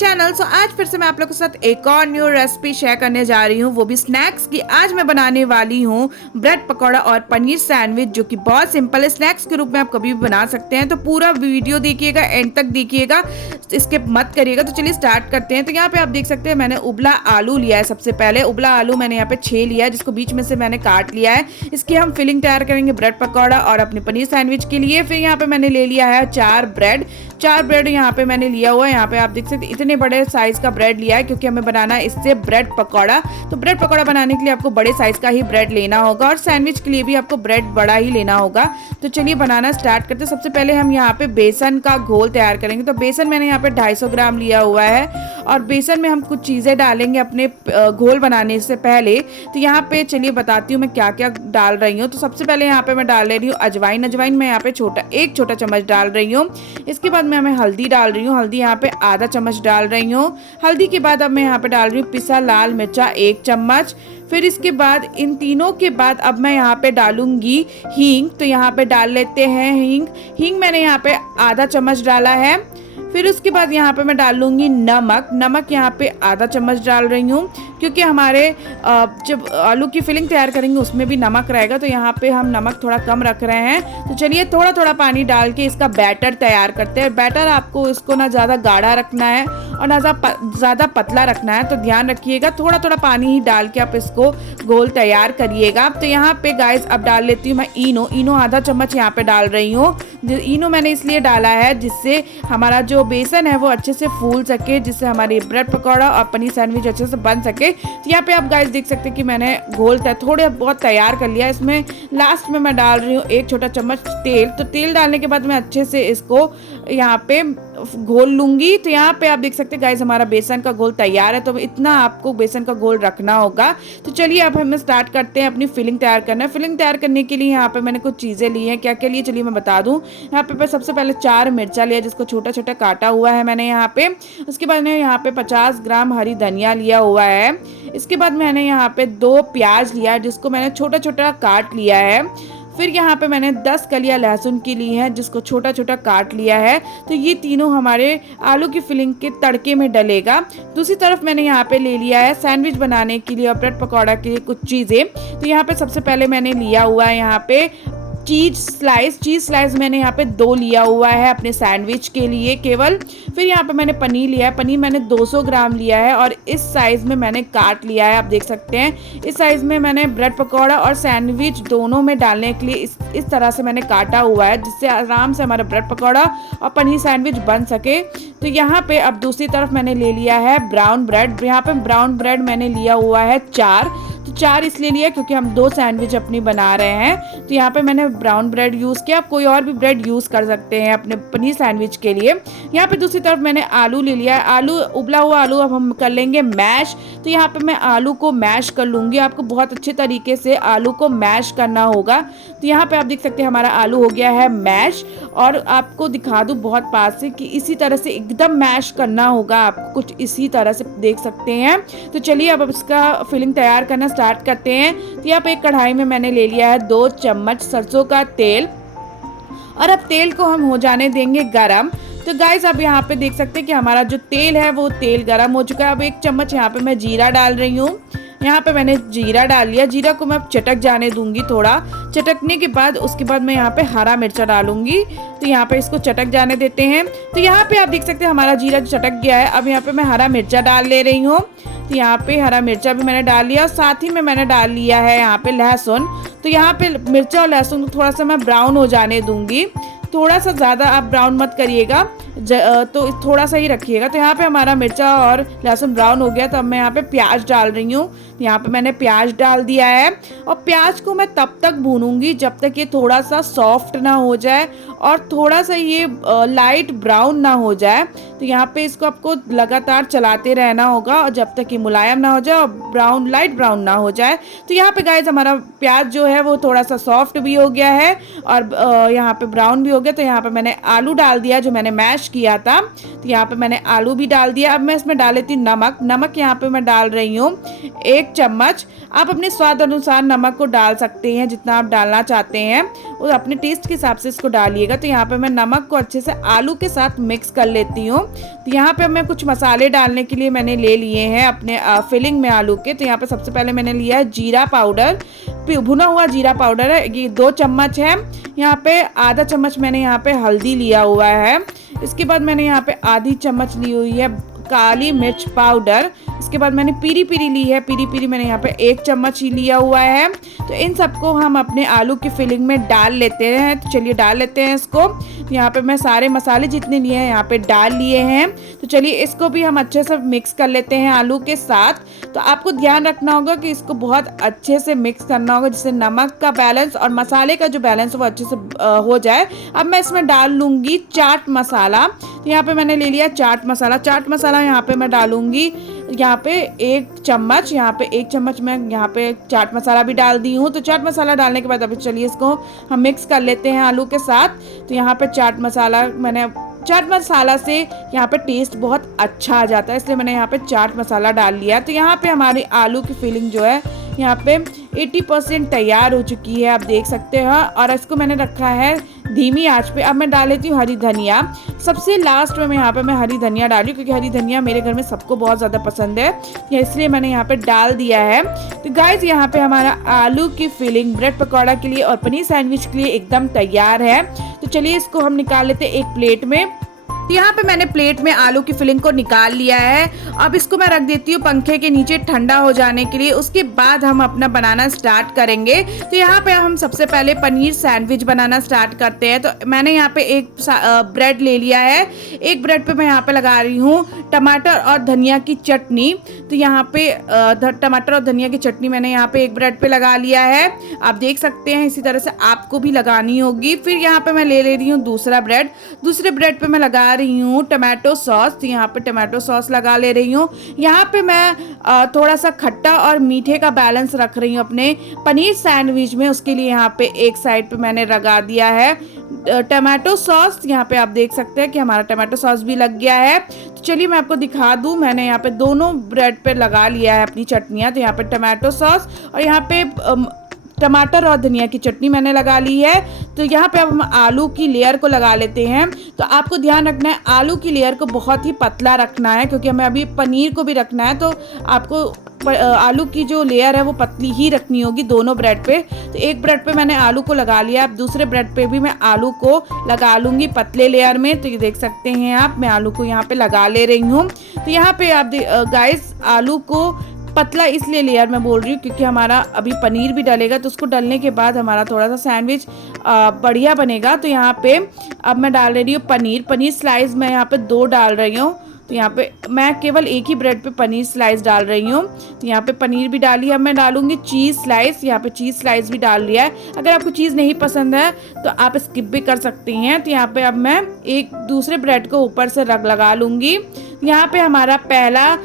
Channel. सो आज फिर से मैं आप लोगों के साथ एक और न्यू रेसिपी शेयर करने जा रही हूँ, वो भी स्नैक्स की। आज मैं बनाने वाली हूँ ब्रेड पकौड़ा और पनीर सैंडविच, जो कि बहुत सिंपल है। स्नैक्स के रूप में आप कभी भी बना सकते हैं। तो पूरा वीडियो देखिएगा, एंड तक देखिएगा, स्किप मत करिएगा। तो चलिए स्टार्ट करते हैं। तो यहाँ पे आप देख सकते हैं मैंने उबला आलू लिया है। सबसे पहले उबला आलू मैंने यहाँ पे 6 लिया है, जिसको बीच में से मैंने काट लिया है। इसकी हम फिलिंग तैयार करेंगे ब्रेड पकौड़ा और अपने पनीर सैंडविच के लिए। फिर यहाँ पे मैंने ले लिया है 4 ब्रेड यहाँ पे मैंने लिया हुआ है। यहाँ पे आप देख सकते हैं इतने बड़े साइज का ब्रेड लिया है, क्योंकि हमें बनाना है इससे ब्रेड पकौड़ा। तो ब्रेड पकौड़ा बनाने के लिए आपको बड़े साइज का ही ब्रेड लेना होगा, और सैंडविच के लिए भी आपको ब्रेड बड़ा ही लेना होगा। तो चलिए बनाना स्टार्ट करते हैं। सबसे पहले हम यहाँ पे बेसन का घोल तैयार करेंगे। तो बेसन मैंने यहाँ पे 250 ग्राम लिया हुआ है, और बेसन में हम कुछ चीज़ें डालेंगे अपने घोल बनाने से पहले। तो यहाँ पे चलिए बताती हूँ मैं क्या क्या डाल रही हूँ। तो सबसे पहले यहाँ पे मैं डाल ले रही हूँ अजवाइन। अजवाइन मैं यहाँ पे एक छोटा चम्मच डाल रही हूँ। इसके बाद मैं हल्दी डाल रही हूँ। हल्दी यहाँ पे आधा चम्मच डाल रही हूँ। हल्दी के बाद अब मैं यहाँ पे डाल रही हूँ पिसा लाल मिर्चा 1 चम्मच। फिर इसके बाद इन तीनों के बाद अब मैं यहाँ पे डालूंगी हींग। तो यहाँ पे डाल लेते हैं हींग मैंने यहाँ पे आधा चम्मच डाला है। फिर उसके बाद यहाँ पे मैं डाल लूँगी नमक यहाँ पे आधा चम्मच डाल रही हूँ, क्योंकि हमारे जब आलू की फिलिंग तैयार करेंगे उसमें भी नमक रहेगा। तो यहाँ पे हम नमक थोड़ा कम रख रहे हैं। तो चलिए थोड़ा थोड़ा पानी डाल के इसका बैटर तैयार करते हैं। बैटर आपको इसको ना ज़्यादा गाढ़ा रखना है और ना ज़्यादा पतला रखना है। तो ध्यान रखिएगा, थोड़ा थोड़ा पानी ही डाल के आप इसको घोल तैयार करिएगा। तो यहाँ पे गाइस अब डाल लेती हूँ मैं इनो आधा चम्मच यहाँ पे डाल रही हूँ। इनो मैंने इसलिए डाला है जिससे हमारा जो बेसन है वो अच्छे से फूल सके, जिससे हमारी ब्रेड पकौड़ा और पनीर सैंडविच अच्छे से बन सके। तो यहाँ पे आप गाइस देख सकते हैं कि मैंने घोल थोड़े बहुत तैयार कर लिया। इसमें लास्ट में मैं डाल रही हूँ 1 छोटा चम्मच तेल। तो तेल डालने के बाद मैं अच्छे से इसको यहाँ पे घोल लूंगी। तो यहाँ पे आप देख सकते हैं गाइस हमारा बेसन का घोल तैयार है। तो इतना आपको बेसन का घोल रखना होगा। तो चलिए अब हम स्टार्ट करते हैं अपनी फिलिंग तैयार करना है। फिलिंग तैयार करने के लिए यहाँ पे मैंने कुछ चीज़ें ली हैं। क्या क्या लिए चलिए मैं बता दूँ। यहाँ पे सबसे पहले 4 मिर्चा लिया, जिसको छोटा छोटा काटा हुआ है मैंने यहाँ पे। उसके बाद मैंने यहाँ पे 50 ग्राम हरी धनिया लिया हुआ है। इसके बाद मैंने यहाँ पे 2 प्याज लिया, जिसको मैंने छोटा छोटा काट लिया है। फिर यहाँ पे मैंने 10 कलियां लहसुन की ली हैं, जिसको छोटा छोटा काट लिया है। तो ये तीनों हमारे आलू की फिलिंग के तड़के में डलेगा। दूसरी तरफ मैंने यहाँ पे ले लिया है सैंडविच बनाने के लिए और ब्रेड पकौड़ा के लिए कुछ चीज़ें। तो यहाँ पे सबसे पहले मैंने लिया हुआ है यहाँ पे चीज़ स्लाइस मैंने यहाँ पे 2 लिया हुआ है अपने सैंडविच के लिए केवल। फिर यहाँ पे मैंने पनीर लिया है। पनीर मैंने 200 ग्राम लिया है, और इस साइज़ में मैंने काट लिया है। आप देख सकते हैं इस साइज़ में मैंने ब्रेड पकौड़ा और सैंडविच दोनों में डालने के लिए इस तरह से मैंने काटा हुआ है, जिससे आराम से हमारा ब्रेड पकौड़ा और पनीर सैंडविच बन सके। तो यहाँ पे अब दूसरी तरफ मैंने ले लिया है ब्राउन ब्रेड। यहाँ पे ब्राउन ब्रेड मैंने लिया हुआ है 4। तो 4 इसलिए लिया क्योंकि हम 2 सैंडविच अपनी बना रहे हैं। तो यहाँ पे मैंने ब्राउन ब्रेड यूज़ किया। आप कोई और भी ब्रेड यूज़ कर सकते हैं अपने पनीर सैंडविच के लिए। यहाँ पे दूसरी तरफ मैंने आलू ले लिया है। आलू उबला हुआ आलू अब हम कर लेंगे मैश। तो यहाँ पे मैं आलू को मैश कर लूँगी। आपको बहुत अच्छे तरीके से आलू को मैश करना होगा। तो यहाँ पे आप देख सकते हैं हमारा आलू हो गया है मैश। और आपको दिखा दूँ बहुत पास से कि इसी तरह से एकदम मैश करना होगा आपको, कुछ इसी तरह से देख सकते हैं। तो चलिए अब इसका फिलिंग तैयार करना स्टार्ट करते हैं। तो यहाँ पे एक कढ़ाई में मैंने ले लिया है 2 चम्मच सरसों का तेल, और अब तेल को हम हो जाने देंगे गरम। तो गाइस अब यहाँ पे देख सकते हैं कि हमारा जो तेल है वो तेल गरम हो चुका है। अब 1 चम्मच यहाँ पे मैं जीरा डाल रही हूँ। यहाँ पे मैंने जीरा डाल लिया। जीरा को मैं चटक जाने दूंगी। थोड़ा चटकने के बाद उसके बाद मैं यहाँ पे हरा मिर्चा डालूंगी। तो यहाँ पे इसको चटक जाने देते हैं। तो यहाँ पे आप देख सकते हैं हमारा जीरा चटक गया है। अब यहाँ पे मैं हरा मिर्चा डाल ले रही हूँ। तो यहाँ पे हरा मिर्चा भी मैंने डाल लिया, और साथ ही में मैंने डाल लिया है यहाँ पे लहसुन। तो यहाँ पे मिर्चा और लहसुन को थोड़ा सा मैं ब्राउन हो जाने दूंगी। थोड़ा सा ज़्यादा आप ब्राउन मत करिएगा, तो थोड़ा सा ही रखिएगा। तो यहाँ पे हमारा मिर्चा और लहसुन ब्राउन हो गया। तो अब मैं यहाँ पे प्याज डाल रही हूँ। यहाँ पे मैंने प्याज डाल दिया है, और प्याज को मैं तब तक भूनूंगी जब तक ये थोड़ा सा सॉफ्ट ना हो जाए और थोड़ा सा ये लाइट ब्राउन ना हो जाए। तो यहाँ पे इसको आपको लगातार चलाते रहना होगा, और जब तक ये मुलायम ना हो जाए और लाइट ब्राउन ना हो जाए। तो यहाँ पे गाइस हमारा प्याज जो है वो थोड़ा सा सॉफ्ट भी हो गया है, और यहाँ पे ब्राउन भी हो गया। तो यहाँ पे मैंने आलू डाल दिया जो मैंने मैश किया था। तो यहाँ पे मैंने आलू भी डाल दिया। अब मैं इसमें डाल लेती हूँ नमक। नमक यहाँ पे मैं डाल रही हूँ 1 चम्मच। आप अपने स्वाद अनुसार नमक को डाल सकते हैं, जितना आप डालना चाहते हैं और अपने टेस्ट के हिसाब से इसको डालिएगा। तो यहाँ पे मैं नमक को अच्छे से आलू के साथ मिक्स कर लेती हूँ। तो यहाँ पे मैं कुछ मसाले डालने के लिए मैंने ले लिए हैं अपने फिलिंग में आलू के। तो यहाँ पे सबसे पहले मैंने लिया है जीरा पाउडर, भुना हुआ जीरा पाउडर है, ये 2 चम्मच है। यहाँ पे आधा चम्मच मैंने यहाँ पे हल्दी लिया हुआ है। इसके बाद मैंने यहाँ पे आधी चम्मच ली हुई है काली मिर्च पाउडर। इसके बाद मैंने पीरी पीरी ली है, पीरी पीरी मैंने यहाँ पे 1 चम्मच ही लिया हुआ है। तो इन सबको हम अपने आलू की फिलिंग में डाल लेते हैं। तो चलिए डाल लेते हैं इसको। तो यहाँ पे मैं सारे मसाले जितने लिए हैं यहाँ पे डाल लिए हैं। तो चलिए इसको भी हम अच्छे से मिक्स कर लेते हैं आलू के साथ। तो आपको ध्यान रखना होगा कि इसको बहुत अच्छे से मिक्स करना होगा, जिससे नमक का बैलेंस और मसाले का जो बैलेंस है वो अच्छे से हो जाए। अब मैं इसमें डाल लूँगी चाट मसाला। तो यहाँ पे मैंने ले लिया चाट मसाला। चाट मसाला यहाँ पे मैं डालूंगी यहाँ पे 1 चम्मच। यहाँ पे 1 चम्मच मैं यहाँ पे चाट मसाला भी डाल दी हूँ। तो चाट मसाला डालने के बाद अभी चलिए इसको हम मिक्स कर लेते हैं आलू के साथ। तो यहाँ पे चाट मसाला से यहाँ पे टेस्ट बहुत अच्छा आ जाता है, इसलिए मैंने यहाँ पे चाट मसाला डाल लिया। तो यहाँ पे हमारी आलू की फिलिंग जो है यहाँ पे 80% तैयार हो चुकी है, आप देख सकते हैं। और इसको मैंने रखा है धीमी आंच पे। अब मैं डाल लेती हूँ हरी धनिया। सबसे लास्ट में यहाँ पे मैं हरी धनिया डाली, क्योंकि हरी धनिया मेरे घर में सबको बहुत ज़्यादा पसंद है, इसलिए मैंने यहाँ पे डाल दिया है। तो गाइज यहाँ पे हमारा आलू की फिलिंग ब्रेड पकौड़ा के लिए और पनीर सैंडविच के लिए एकदम तैयार है। तो चलिए इसको हम निकाल लेते हैं एक प्लेट में। तो यहाँ पे मैंने प्लेट में आलू की फिलिंग को निकाल लिया है। अब इसको मैं रख देती हूँ पंखे के नीचे ठंडा हो जाने के लिए। उसके बाद हम अपना बनाना स्टार्ट करेंगे। तो यहाँ पे हम सबसे पहले पनीर सैंडविच बनाना स्टार्ट करते हैं। तो मैंने यहाँ पे एक ब्रेड ले लिया है। एक ब्रेड पे मैं यहाँ पे लगा रही हूँ टमाटर और धनिया की चटनी। तो यहाँ पे टमाटर और धनिया की चटनी मैंने यहाँ पे एक ब्रेड पे लगा लिया है, आप देख सकते हैं। इसी तरह से आपको भी लगानी होगी। फिर यहाँ पे मैं ले रही हूँ दूसरा ब्रेड। दूसरे ब्रेड पे मैं लगा रही हूँ टमाटो सॉस। तो यहाँ पे टमाटो सॉस लगा ले रही हूँ। यहाँ पे मैं थोड़ा सा खट्टा और मीठे का बैलेंस रख रही हूँ अपने पनीर सैंडविच में। उसके लिए यहाँ पे एक साइड पे मैंने लगा दिया है टमाटो सॉस। यहाँ पे आप देख सकते हैं कि हमारा टमाटो सॉस भी लग गया है। तो चलिए मैं आपको दिखा दूँ, मैंने यहाँ पे दोनों ब्रेड पे लगा लिया है अपनी चटनियाँ। तो यहाँ पे टमाटो सॉस और यहाँ पे टमाटर और धनिया की चटनी मैंने लगा ली है। तो यहाँ पे अब हम आलू की लेयर को लगा लेते हैं। तो आपको ध्यान रखना है आलू की लेयर को बहुत ही पतला रखना है, क्योंकि हमें अभी पनीर को भी रखना है। तो आपको आलू की जो लेयर है वो पतली ही रखनी होगी दोनों ब्रेड पे। तो एक ब्रेड पे मैंने आलू को लगा लिया, अब दूसरे ब्रेड पे भी मैं आलू को लगा लूँगी पतले लेयर में। तो ये देख सकते हैं आप, मैं आलू को यहाँ पे लगा ले रही हूँ। तो यहाँ पे आप गाइस आलू को पतला इसलिए लेयर में बोल रही हूँ क्योंकि हमारा अभी पनीर भी डलेगा, तो उसको डलने के बाद हमारा थोड़ा सा सैंडविच बढ़िया बनेगा। तो यहाँ पे अब मैं डाल रही हूँ पनीर स्लाइस मैं यहाँ पे 2 डाल रही हूँ। तो यहाँ पे मैं केवल एक ही ब्रेड पे पनीर स्लाइस डाल रही हूँ। तो यहाँ पे पनीर भी डाली। अब मैं डालूंगी चीज़ स्लाइस। यहाँ पे चीज़ स्लाइस भी डाल लिया है। अगर आपको चीज़ नहीं पसंद है तो आप स्किप भी कर सकती हैं। तो यहाँ पे अब मैं एक दूसरे ब्रेड को ऊपर से लगा लूँगी। यहाँ पे हमारा पहला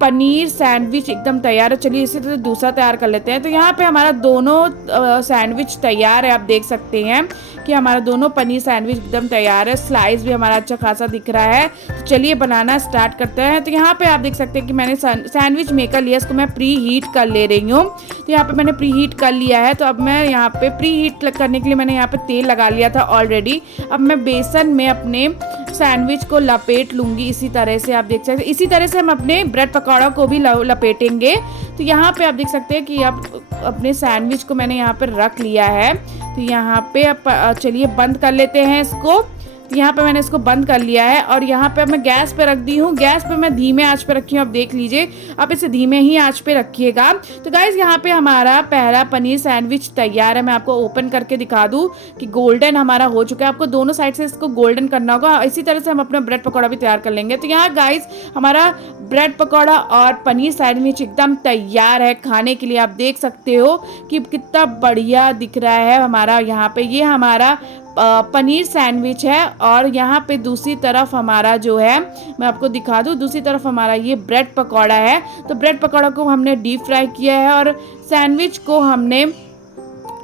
पनीर सैंडविच एकदम तैयार है। चलिए इसी तरह दूसरा तैयार कर लेते हैं। तो यहाँ पे हमारा दोनों सैंडविच तैयार है, आप देख सकते हैं कि हमारा दोनों पनीर सैंडविच एकदम तैयार है। स्लाइस भी हमारा अच्छा खासा दिख रहा है। तो चलिए बनाना स्टार्ट करते हैं। तो यहाँ पे आप देख सकते हैं कि मैंने सैंडविच मेकर लिया, इसको मैं प्री हीट कर ले रही हूँ। तो यहाँ पे मैंने प्री हीट कर लिया है। तो अब मैं यहाँ पे प्री हीट करने के लिए मैंने यहाँ पे तेल लगा लिया था ऑलरेडी। अब मैं बेसन में अपने सैंडविच को लपेट लूँगी इसी तरह से, आप देख सकते हैं। इसी तरह से हम अपने ब्रेड पकौड़ा को भी लपेटेंगे। तो यहाँ पे आप देख सकते हैं कि अब अपने सैंडविच को मैंने यहाँ पे रख लिया है। तो यहाँ पे अब चलिए बंद कर लेते हैं इसको। तो यहाँ पे मैंने इसको बंद कर लिया है और यहाँ पे मैं गैस पे रख दी हूँ। गैस पे मैं धीमे आंच पे रखी हूँ, आप देख लीजिए, आप इसे धीमे ही आंच पे रखिएगा। तो गाइस यहाँ पे हमारा पहला पनीर सैंडविच तैयार है। मैं आपको ओपन करके दिखा दूँ कि गोल्डन हमारा हो चुका है। आपको दोनों साइड से इसको गोल्डन करना होगा। इसी तरह से हम अपना ब्रेड पकौड़ा भी तैयार कर लेंगे। तो यहाँ गाइस हमारा ब्रेड पकौड़ा और पनीर सैंडविच एकदम तैयार है खाने के लिए। आप देख सकते हो कि कितना बढ़िया दिख रहा है हमारा। यहाँ पे ये हमारा पनीर सैंडविच है और यहाँ पे दूसरी तरफ हमारा जो है मैं आपको दिखा दूँ, दूसरी तरफ हमारा ये ब्रेड पकौड़ा है। तो ब्रेड पकौड़ा को हमने डीप फ्राई किया है और सैंडविच को हमने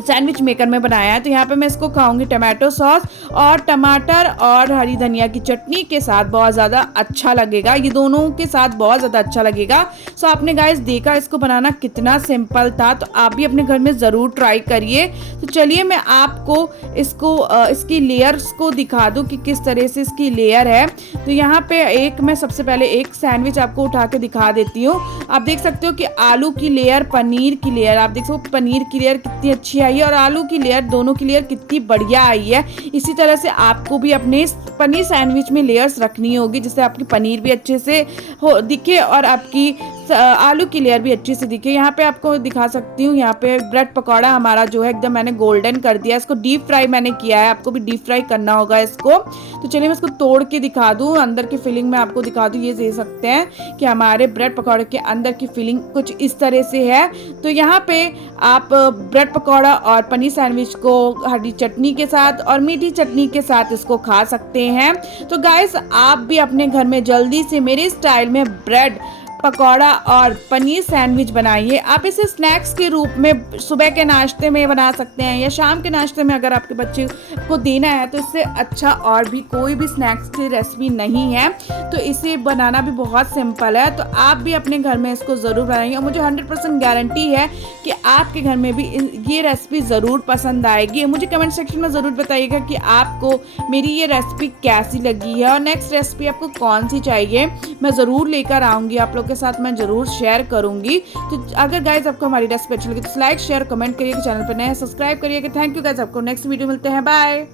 सैंडविच मेकर में बनाया है। तो यहाँ पे मैं इसको खाऊंगी टमाटो सॉस और टमाटर और हरी धनिया की चटनी के साथ, बहुत ज़्यादा अच्छा लगेगा, ये दोनों के साथ बहुत ज़्यादा अच्छा लगेगा। सो आपने गाइस देखा इसको बनाना कितना सिंपल था, तो आप भी अपने घर में ज़रूर ट्राई करिए। तो चलिए मैं आपको इसकी लेयर्स को दिखा दूँ कि किस तरह से इसकी लेयर है। तो यहाँ पे मैं सबसे पहले एक सैंडविच आपको उठा के दिखा देती हूँ। आप देख सकते हो कि आलू की लेयर, पनीर की लेयर, आप देख सकते हो पनीर की लेयर कितनी अच्छी आई है और आलू की लेयर, दोनों की लेयर कितनी बढ़िया आई है। इसी तरह से आपको भी अपने पनीर सैंडविच में लेयर्स रखनी होगी, जिससे आपकी पनीर भी अच्छे से दिखे और आपकी आलू की लेयर भी अच्छी से दिखे। यहाँ पे आपको दिखा सकती हूँ, यहाँ पे ब्रेड पकौड़ा हमारा जो है एकदम मैंने गोल्डन कर दिया, इसको डीप फ्राई मैंने किया है, आपको भी डीप फ्राई करना होगा इसको। तो चलिए मैं इसको तोड़ के दिखा दूँ, अंदर की फीलिंग मैं आपको दिखा दूँ। ये देख सकते हैं कि हमारे ब्रेड पकौड़े के अंदर की फीलिंग कुछ इस तरह से है। तो यहाँ पे आप ब्रेड पकौड़ा और पनीर सैंडविच को हरी चटनी के साथ और मीठी चटनी के साथ इसको खा सकते हैं। तो गाइस आप भी अपने घर में जल्दी से मेरे स्टाइल में ब्रेड पकौड़ा और पनीर सैंडविच बनाइए। आप इसे स्नैक्स के रूप में सुबह के नाश्ते में बना सकते हैं या शाम के नाश्ते में, अगर आपके बच्चे को देना है तो इससे अच्छा और भी कोई भी स्नैक्स की रेसिपी नहीं है। तो इसे बनाना भी बहुत सिंपल है, तो आप भी अपने घर में इसको ज़रूर बनाइए और मुझे 100% गारंटी है कि आपके घर में भी ये रेसिपी ज़रूर पसंद आएगी। मुझे कमेंट सेक्शन में ज़रूर बताइएगा कि आपको मेरी ये रेसिपी कैसी लगी है और नेक्स्ट रेसिपी आपको कौन सी चाहिए, मैं ज़रूर लेकर आऊँगी, आप लोग के साथ मैं ज़रूर शेयर करूँगी। तो अगर गाइज आपको हमारी रेसिपी अच्छी लगी तो लाइक शेयर कमेंट करिएगा, चैनल पर नए सब्सक्राइब करिएगा। थैंक यू गाइज, आपको नेक्स्ट वीडियो मिलते हैं, बाय।